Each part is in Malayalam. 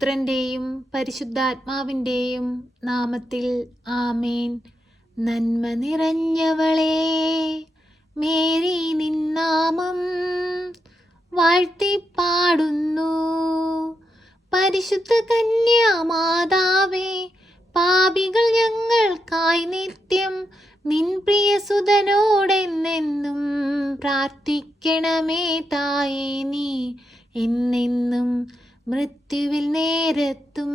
പുത്രൻ്റെയും പരിശുദ്ധാത്മാവിൻ്റെയും നാമത്തിൽ ആമേൻ. നന്മ നിറഞ്ഞവളേ മേരി, നിന്നാമം വാഴ്ത്തിപ്പാടുന്നു. പരിശുദ്ധ കന്യാമാതാവേ, പാപികൾ ഞങ്ങൾക്കായി നിത്യം നിൻ പ്രിയസുതനോടെന്നെന്നും പ്രാർത്ഥിക്കണമേ തായേ. നീ എന്നെന്നും മൃത്യുവിൽ നേരത്തും.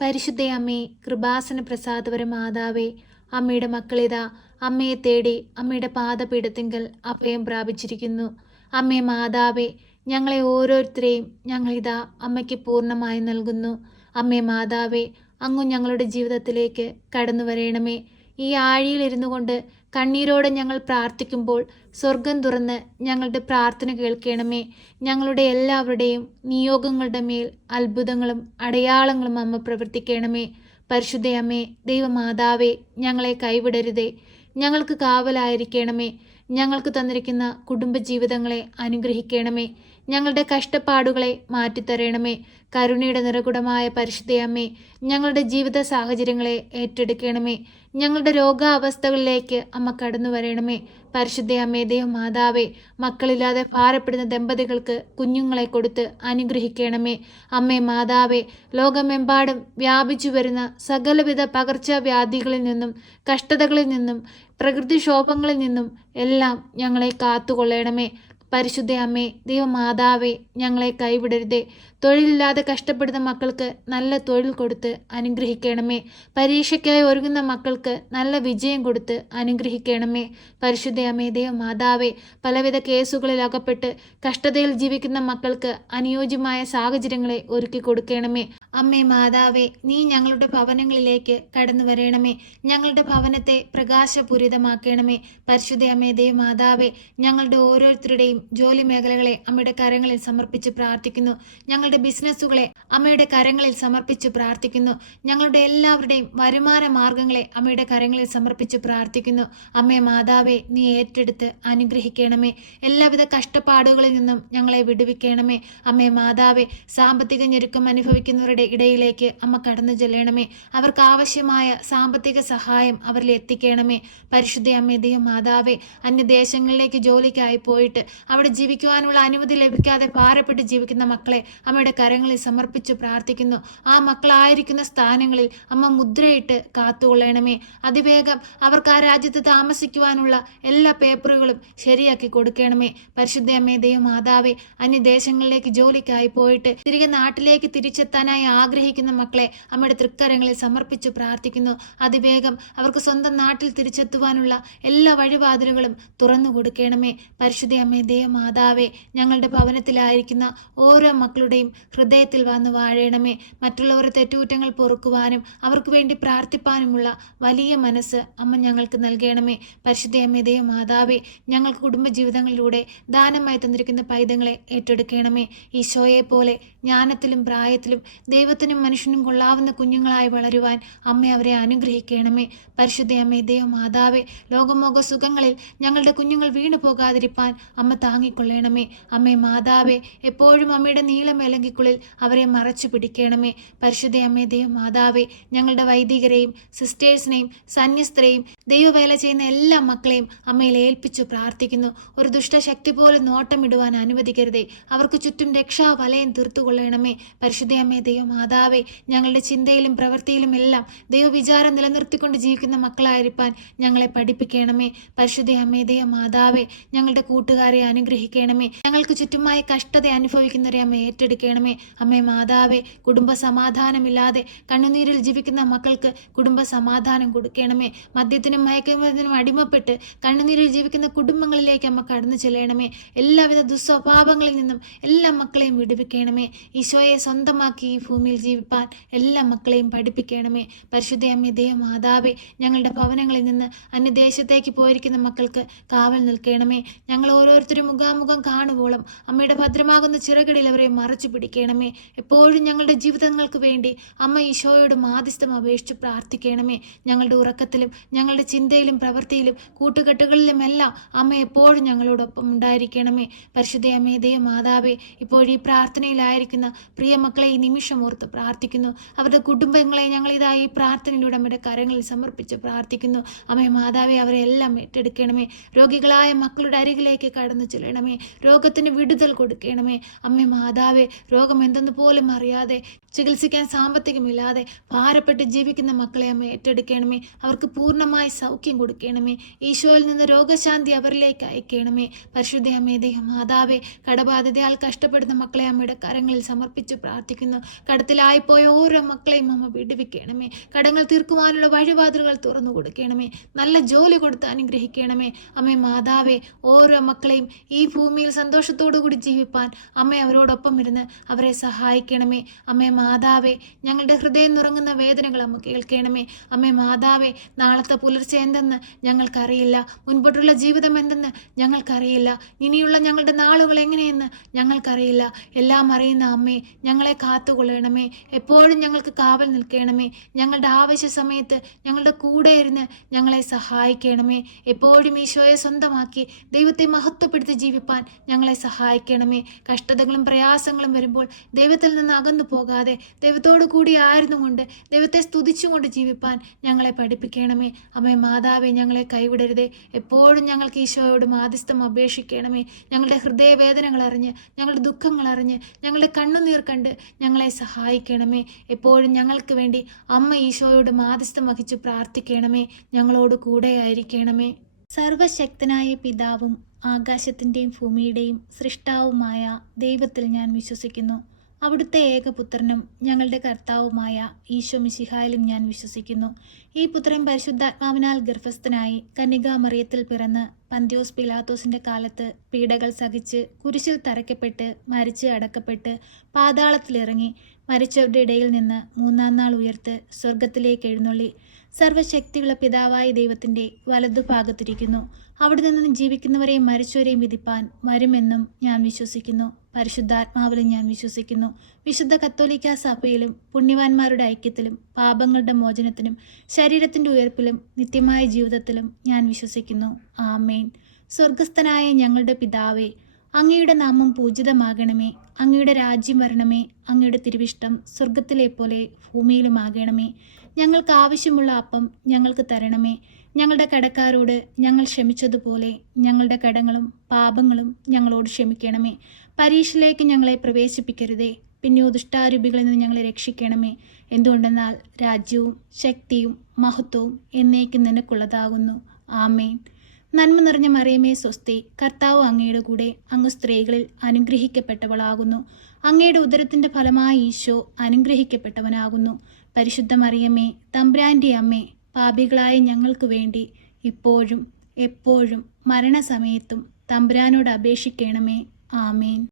പരിശുദ്ധയമ്മേ, കൃപാസന പ്രസാദപര മാതാവേ, അമ്മയുടെ മക്കളിതാ അമ്മയെ തേടി അമ്മയുടെ പാദപീഠത്തിങ്കൽ അഭയം പ്രാപിച്ചിരിക്കുന്നു. അമ്മേ മാതാവേ, ഞങ്ങളെ ഓരോരുത്തരെയും ഞങ്ങളിതാ അമ്മയ്ക്ക് പൂർണ്ണമായി നൽകുന്നു. അമ്മേ മാതാവേ, അങ്ങ് ഞങ്ങളുടെ ജീവിതത്തിലേക്ക് കടന്നു വരേണമേ. ഈ ആഴിയിലിരുന്നു കൊണ്ട് കണ്ണീരോടെ ഞങ്ങൾ പ്രാർത്ഥിക്കുമ്പോൾ സ്വർഗം തുറന്ന് ഞങ്ങളുടെ പ്രാർത്ഥന കേൾക്കണമേ. ഞങ്ങളുടെ എല്ലാവരുടെയും നിയോഗങ്ങളുടെ മേൽ അത്ഭുതങ്ങളും അടയാളങ്ങളും അമ്മ പ്രവർത്തിക്കണമേ. പരിശുദ്ധയമ്മേ, ദൈവമാതാവേ, ഞങ്ങളെ കൈവിടരുതേ. ഞങ്ങൾക്ക് കാവലായിരിക്കണമേ. ഞങ്ങൾക്ക് തന്നിരിക്കുന്ന കുടുംബജീവിതങ്ങളെ അനുഗ്രഹിക്കണമേ. ഞങ്ങളുടെ കഷ്ടപ്പാടുകളെ മാറ്റിത്തരണമേ. കരുണയുടെ നിറകുടമായ പരിശുദ്ധയമ്മേ, ഞങ്ങളുടെ ജീവിത സാഹചര്യങ്ങളെ ഏറ്റെടുക്കണമേ. ഞങ്ങളുടെ രോഗാവസ്ഥകളിലേക്ക് അമ്മ കടന്നു വരണമേ. പരിശുദ്ധയമ്മേ, ദൈവമാതാവേ, മക്കളില്ലാതെ ഭാരപ്പെടുന്ന ദമ്പതികൾക്ക് കുഞ്ഞുങ്ങളെ കൊടുത്ത് അനുഗ്രഹിക്കണമേ. അമ്മേ മാതാവേ, ലോകമെമ്പാടും വ്യാപിച്ചു വരുന്ന സകലവിധ പകർച്ചവ്യാധികളിൽ നിന്നും കഷ്ടതകളിൽ നിന്നും പ്രകൃതിക്ഷോഭങ്ങളിൽ നിന്നും എല്ലാം ഞങ്ങളെ കാത്തുകൊള്ളണമേ. പരിശുദ്ധ അമ്മേ, ദൈവമാതാവേ, ഞങ്ങളെ കൈവിടരുതേ. തൊഴിലില്ലാതെ കഷ്ടപ്പെടുന്ന മക്കൾക്ക് നല്ല തൊഴിൽ കൊടുത്ത് അനുഗ്രഹിക്കണമേ. പരീക്ഷയ്ക്കായി ഒരുങ്ങുന്ന മക്കൾക്ക് നല്ല വിജയം കൊടുത്ത് അനുഗ്രഹിക്കണമേ. പരിശുദ്ധ അമ്മേ, ദൈവമാതാവേ, പലവിധ കേസുകളിൽ അകപ്പെട്ട് കഷ്ടതയിൽ ജീവിക്കുന്ന മക്കൾക്ക് അനുയോജ്യമായ സാഹചര്യങ്ങളെ ഒരുക്കി കൊടുക്കണമേ. അമ്മേ മാതാവേ, നീ ഞങ്ങളുടെ ഭവനങ്ങളിലേക്ക് കടന്നു വരണമേ. ഞങ്ങളുടെ ഭവനത്തെ പ്രകാശപൂരിതമാക്കണമേ. പരിശുദ്ധ അമ്മേ, ദൈവമാതാവേ, ഞങ്ങളുടെ ഓരോരുത്തരുടെയും ജോലി മേഖലകളെ അമ്മയുടെ കരങ്ങളിൽ സമർപ്പിച്ച് പ്രാർത്ഥിക്കുന്നു. ഞങ്ങളുടെ ബിസിനസ്സുകളെ അമ്മയുടെ കരങ്ങളിൽ സമർപ്പിച്ച് പ്രാർത്ഥിക്കുന്നു. ഞങ്ങളുടെ എല്ലാവരുടെയും വരുമാന മാർഗങ്ങളെ അമ്മയുടെ കരങ്ങളിൽ സമർപ്പിച്ച് പ്രാർത്ഥിക്കുന്നു. അമ്മേ മാതാവേ, നീ ഏറ്റെടുത്ത് അനുഗ്രഹിക്കണമേ. എല്ലാവിധ കഷ്ടപ്പാടുകളിൽ നിന്നും ഞങ്ങളെ വിടുവിക്കണമേ. അമ്മേ മാതാവേ, സാമ്പത്തിക ഞെരുക്കം അനുഭവിക്കുന്നവരുടെ ഇടയിലേക്ക് അമ്മ കടന്നു ചെല്ലണമേ. അവർക്ക് ആവശ്യമായ സാമ്പത്തിക സഹായം അവരിൽ എത്തിക്കണമേ. പരിശുദ്ധ അമ്മേ, ദൈവമാതാവേ, അന്യദേശങ്ങളിലേക്ക് ജോലിക്കായി പോയിട്ട് അവിടെ ജീവിക്കുവാനുള്ള അനുമതി ലഭിക്കാതെ ഭാരപ്പെട്ട് ജീവിക്കുന്ന മക്കളെ അമ്മയുടെ കരങ്ങളിൽ സമർപ്പിച്ച് പ്രാർത്ഥിക്കുന്നു. ആ മക്കളായിരിക്കുന്ന സ്ഥാനങ്ങളിൽ അമ്മ മുദ്രയിട്ട് കാത്തുകൊള്ളണമേ. അതിവേഗം അവർക്ക് ആ രാജ്യത്ത് താമസിക്കുവാനുള്ള എല്ലാ പേപ്പറുകളും ശരിയാക്കി കൊടുക്കണമേ. പരിശുദ്ധ അമ്മേ, ദൈവമാതാവേ, അന്യദേശങ്ങളിലേക്ക് ജോലിക്കായി പോയിട്ട് തിരികെ നാട്ടിലേക്ക് തിരിച്ചെത്താനായി ആഗ്രഹിക്കുന്ന മക്കളെ അമ്മയുടെ തൃക്കരങ്ങളിൽ സമർപ്പിച്ച് പ്രാർത്ഥിക്കുന്നു. അതിവേഗം അവർക്ക് സ്വന്തം നാട്ടിൽ തിരിച്ചെത്തുവാനുള്ള എല്ലാ വഴിവാതിലുകളും തുറന്നു കൊടുക്കണമേ. പരിശുദ്ധ അമ്മേ, ദൈവമാതാവേ, ഞങ്ങളുടെ ഭവനത്തിലായിരിക്കുന്ന ഓരോ മക്കളുടെയും ഹൃദയത്തിൽ വന്ന് വാഴണമേ. മറ്റുള്ളവരുടെ തെറ്റുകുറ്റങ്ങൾ പൊറുക്കുവാനും അവർക്ക് വേണ്ടി പ്രാർത്ഥിപ്പാനുമുള്ള വലിയ മനസ്സ് അമ്മ ഞങ്ങൾക്ക് നൽകണമേ. പരിശുദ്ധ അമ്മേ, ദൈവമാതാവേ, ഞങ്ങൾക്ക് കുടുംബജീവിതങ്ങളിലൂടെ ദാനമായി തന്നിരിക്കുന്ന പൈതങ്ങളെ ഏറ്റെടുക്കണമേ. ഈശോയെ പോലെ ജ്ഞാനത്തിലും പ്രായത്തിലും ദൈവത്തിനും മനുഷ്യനും കൊള്ളാവുന്ന കുഞ്ഞുങ്ങളായി വളരുവാൻ അമ്മ അവരെ അനുഗ്രഹിക്കണമേ. പരിശുദ്ധ അമ്മേ, ദൈവമാതാവേ, ലോകമോക സുഖങ്ങളിൽ ഞങ്ങളുടെ കുഞ്ഞുങ്ങൾ വീണു പോകാതിരിപ്പാൻ അമ്മ താങ്ങിക്കൊള്ളണമേ. അമ്മേ മാതാവേ, എപ്പോഴും അമ്മയുടെ നീലമേലങ്കിക്കുള്ളിൽ അവരെ മറച്ചു പിടിക്കണമേ. പരിശുദ്ധ അമ്മേ, ദൈവമാതാവേ, ഞങ്ങളുടെ വൈദികരെയും സിസ്റ്റേഴ്സിനെയും സന്യസ്തരെയും ദൈവവേല ചെയ്യുന്ന എല്ലാ മക്കളെയും അമ്മയിൽ ഏൽപ്പിച്ചു പ്രാർത്ഥിക്കുന്നു. ഒരു ദുഷ്ടശക്തി പോലും നോട്ടമിടുവാൻ അനുവദിക്കരുതേ. അവർക്ക് ചുറ്റും രക്ഷാവലയം തീർത്തുകൊള്ളണമേ. പരിശുദ്ധ അമ്മേ, ദൈവമാതാവേ, ഞങ്ങളുടെ ചിന്തയിലും പ്രവൃത്തിയിലും എല്ലാം ദൈവവിചാരം നിലനിർത്തിക്കൊണ്ട് ജീവിക്കുന്ന മക്കളായിരിക്കാൻ ഞങ്ങളെ പഠിപ്പിക്കണമേ. പരിശുദ്ധ അമ്മേ, ദൈവമാതാവേ, ഞങ്ങളുടെ കൂട്ടുകാരെ അനുഗ്രഹിക്കണമേ. ഞങ്ങൾക്ക് ചുറ്റുമായി കഷ്ടത അനുഭവിക്കുന്നവരെ അമ്മ ഏറ്റെടുക്കണമേ. അമ്മേ മാതാവേ, കുടുംബ സമാധാനമില്ലാതെ കണ്ണുനീരിൽ ജീവിക്കുന്ന മക്കൾക്ക് കുടുംബ സമാധാനം കൊടുക്കണമേ. മദ്യത്തിനും മയക്കുമരുന്നിനും അടിമപ്പെട്ട് കണ്ണുനീരിൽ ജീവിക്കുന്ന കുടുംബങ്ങളിലേക്ക് അമ്മ കടന്നു ചെല്ലണമേ. എല്ലാവിധ ദുസ്വഭാവങ്ങളിൽ നിന്നും എല്ലാ മക്കളെയും വിടുവിക്കണമേ. ഈശോയെ സ്വന്തമാക്കി ഈ ഭൂമിയിൽ ജീവിപ്പാൻ എല്ലാ മക്കളെയും പഠിപ്പിക്കണമേ. പരിശുദ്ധ അമ്മേ, ദൈവമാതാവേ, ഞങ്ങളുടെ ഭവനങ്ങളിൽ നിന്ന് അന്യദേശത്തേക്ക് പോയിരിക്കുന്ന മക്കൾക്ക് കാവൽ നിൽക്കണമേ. ഞങ്ങൾ ഓരോരുത്തരും മുഖാമുഖം കാണുവോളം അമ്മയുടെ ഭദ്രമാകുന്ന ചിറകടിൽ അവരെ മറച്ചു പിടിക്കണമേ. എപ്പോൾ എപ്പോഴും ഞങ്ങളുടെ ജീവിതങ്ങൾക്ക് വേണ്ടി അമ്മ ഈശോയോട് മാധ്യസ്ഥം അപേക്ഷിച്ച് പ്രാർത്ഥിക്കണമേ. ഞങ്ങളുടെ ഉറക്കത്തിലും ഞങ്ങളുടെ ചിന്തയിലും പ്രവൃത്തിയിലും കൂട്ടുകെട്ടുകളിലുമെല്ലാം അമ്മ എപ്പോഴും ഞങ്ങളോടൊപ്പം ഉണ്ടായിരിക്കണമേ. പരിശുദ്ധ അമ്മേ, ദൈവമാതാവേ, ഇപ്പോഴീ പ്രാർത്ഥനയിലായിരിക്കുന്ന പ്രിയ മക്കളെ ഈ നിമിഷം ഓർത്ത് പ്രാർത്ഥിക്കുന്നു. അവരുടെ കുടുംബങ്ങളെ ഞങ്ങളിതാ ഈ പ്രാർത്ഥനയിലൂടെ അമ്മയുടെ കരങ്ങളിൽ സമർപ്പിച്ച് പ്രാർത്ഥിക്കുന്നു. അമ്മേ മാതാവേ, അവരെ എല്ലാം ഏറ്റെടുക്കണമേ. രോഗികളായ മക്കളുടെ അരികിലേക്ക് കടന്നു ചെല്ലണമേ. രോഗത്തിന് വിടുതൽ കൊടുക്കണമേ. അമ്മേ മാതാവേ, രോഗം എന്തെന്ന് പോലും അറിയാതെ ചികിത്സിക്കാൻ സാമ്പത്തികമില്ലാതെ ഭാരപ്പെട്ട് ജീവിക്കുന്ന മക്കളെ അമ്മ ഏറ്റെടുക്കണമേ. അവർക്ക് പൂർണ്ണമായി സൗഖ്യം കൊടുക്കണമേ. ഈശോയിൽ നിന്ന് രോഗശാന്തി അവരിലേക്ക് അയക്കണമേ. പരിശുദ്ധ അമ്മേ, ദൈവമാതാവേ, കടബാധിതയാൽ കഷ്ടപ്പെടുന്ന മക്കളെ അമ്മയുടെ കരങ്ങളിൽ സമർപ്പിച്ച് പ്രാർത്ഥിക്കുന്നു. കടത്തിലായിപ്പോയ ഓരോ മക്കളെയും അമ്മ വിടുവിക്കണമേ. കടങ്ങൾ തീർക്കുവാനുള്ള വഴിവാതിലുകൾ തുറന്നു കൊടുക്കണമേ. നല്ല ജോലി കൊടുത്ത് അനുഗ്രഹിക്കണമേ. അമ്മേ മാതാവേ, ഓരോ മക്കളെയും ഈ ഭൂമിയിൽ സന്തോഷത്തോടു കൂടി ജീവിപ്പാൻ അമ്മ അവരോടൊപ്പം ഇരുന്ന് അവരെ സഹായിക്കണമേ. അമ്മേ മാതാവേ, ഞങ്ങളുടെ ഹൃദയം നുറങ്ങുന്ന വേദനകൾ അമ്മ കേൾക്കണമേ. അമ്മേ മാതാവേ, നാളത്തെ പുലർച്ചെ എന്തെന്ന് ഞങ്ങൾക്കറിയില്ല. മുൻപോട്ടുള്ള ജീവിതം എന്തെന്ന് ഞങ്ങൾക്കറിയില്ല. ഇനിയുള്ള ഞങ്ങളുടെ നാളുകൾ എങ്ങനെയെന്ന് ഞങ്ങൾക്കറിയില്ല. എല്ലാം അറിയുന്ന അമ്മേ, ഞങ്ങളെ കാത്തുകൊള്ളണമേ. എപ്പോഴും ഞങ്ങൾക്ക് കാവൽ നിൽക്കണമേ. ഞങ്ങളുടെ ആവശ്യ സമയത്ത് ഞങ്ങളുടെ കൂടെ ഇരുന്ന് ഞങ്ങളെ സഹായിക്കണമേ. എപ്പോഴും ഈശോയെ സ്വന്തമാക്കി ദൈവത്തെ മഹത്വപ്പെടുത്തി ജീവിപ്പാൻ ഞങ്ങളെ സഹായിക്കണമേ. കഷ്ടതകളും പ്രയാസങ്ങളും വരുമ്പോൾ ദൈവത്തിൽ നിന്ന് അകന്നു പോകാതെ ദൈവത്തോടു കൂടി ആയിരുന്നുകൊണ്ട് ദൈവത്തെ സ്തുതിച്ചുകൊണ്ട് ജീവിപ്പാൻ ഞങ്ങളെ പഠിപ്പിക്കണമേ. അമ്മേ മാതാവേ, ഞങ്ങളെ കൈവിടരുതേ. എപ്പോഴും ഞങ്ങൾക്ക് ഈശോയോട് മാധ്യസ്ഥം അപേക്ഷിക്കണമേ. ഞങ്ങളുടെ ഹൃദയവേദനകൾ അറിഞ്ഞ്, ഞങ്ങളുടെ ദുഃഖങ്ങൾ അറിഞ്ഞ്, ഞങ്ങളുടെ കണ്ണുനീർ കണ്ട് ഞങ്ങളെ സഹായിക്കണമേ. എപ്പോഴും ഞങ്ങൾക്ക് വേണ്ടി അമ്മ ഈശോയോട് മാധ്യസ്ഥം വഹിച്ച് പ്രാർത്ഥിക്കണമേ. ഞങ്ങളോട് കൂടെ ആയിരിക്കണമേ. സർവശക്തനായ പിതാവും ആകാശത്തിൻ്റെയും ഭൂമിയുടെയും സൃഷ്ടാവുമായ ദൈവത്തിൽ ഞാൻ വിശ്വസിക്കുന്നു. അവിടുത്തെ ഏകപുത്രനും ഞങ്ങളുടെ കർത്താവുമായ ഈശോ മിശിഹായിലും ഞാൻ വിശ്വസിക്കുന്നു. ഈ പുത്രൻ പരിശുദ്ധാത്മാവിനാൽ ഗർഭസ്ഥനായി കന്യകാമറിയത്തിൽ പിറന്ന് പന്ത്യോസ് പിലാത്തോസിന്റെ കാലത്ത് പീഡകൾ സഹിച്ച് കുരിശിൽ തറയ്ക്കപ്പെട്ട് മരിച്ച് അടക്കപ്പെട്ട് പാതാളത്തിലിറങ്ങി മരിച്ചവരുടെ ഇടയിൽ നിന്ന് മൂന്നാം നാൾ ഉയർത്ത് സ്വർഗത്തിലേക്ക് എഴുന്നള്ളി സർവശക്തിയുള്ള പിതാവായ ദൈവത്തിൻ്റെ വലതുഭാഗത്തിരിക്കുന്നു. അവിടെ നിന്ന് ജീവിക്കുന്നവരെയും മരിച്ചവരെയും വിധിപ്പാൻ വരുമെന്നും ഞാൻ വിശ്വസിക്കുന്നു. പരിശുദ്ധാത്മാവിലും ഞാൻ വിശ്വസിക്കുന്നു. വിശുദ്ധ കത്തോലിക്കാ സഭയിലും പുണ്യവാന്മാരുടെ ഐക്യത്തിലും പാപങ്ങളുടെ മോചനത്തിനും ശരീരത്തിൻ്റെ ഉയർപ്പിലും നിത്യമായ ജീവിതത്തിലും ഞാൻ വിശ്വസിക്കുന്നു. ആമേൻ. സ്വർഗസ്ഥനായ ഞങ്ങളുടെ പിതാവേ, അങ്ങയുടെ നാമം പൂജിതമാകണമേ. അങ്ങയുടെ രാജ്യം വരണമേ. അങ്ങയുടെ തിരുവിഷ്ടം സ്വർഗത്തിലെ പോലെ ഭൂമിയിലുമാകണമേ. ഞങ്ങൾക്ക് ആവശ്യമുള്ള അപ്പം ഞങ്ങൾക്ക് തരണമേ. ഞങ്ങളുടെ കടക്കാരോട് ഞങ്ങൾ ക്ഷമിച്ചതുപോലെ ഞങ്ങളുടെ കടങ്ങളും പാപങ്ങളും ഞങ്ങളോട് ക്ഷമിക്കണമേ. പരീക്ഷയിലേക്ക് ഞങ്ങളെ പ്രവേശിപ്പിക്കരുതേ, പിന്നെയോ ദുഷ്ടാരൂപികളിൽ നിന്ന് ഞങ്ങളെ രക്ഷിക്കണമേ. എന്തുകൊണ്ടെന്നാൽ രാജ്യവും ശക്തിയും മഹത്വവും എന്നേക്കും നിനക്കുള്ളതാകുന്നു. ആമേൻ. നന്മ നിറഞ്ഞ മറിയമേ സ്വസ്തി, കർത്താവ് അങ്ങയുടെ കൂടെ, അങ്ങ് സ്ത്രീകളിൽ അനുഗ്രഹിക്കപ്പെട്ടവളാകുന്നു. അങ്ങയുടെ ഉദരത്തിൻ്റെ ഫലമായ ഈശോ അനുഗ്രഹിക്കപ്പെട്ടവനാകുന്നു. പരിശുദ്ധ മറിയമേ, തമ്പുരാൻ്റെ അമ്മേ, പാപികളായ ഞങ്ങൾക്ക് വേണ്ടി ഇപ്പോഴും എപ്പോഴും മരണസമയത്തും തമ്പുരാനോട് അപേക്ഷിക്കണമേ. ആമേൻ.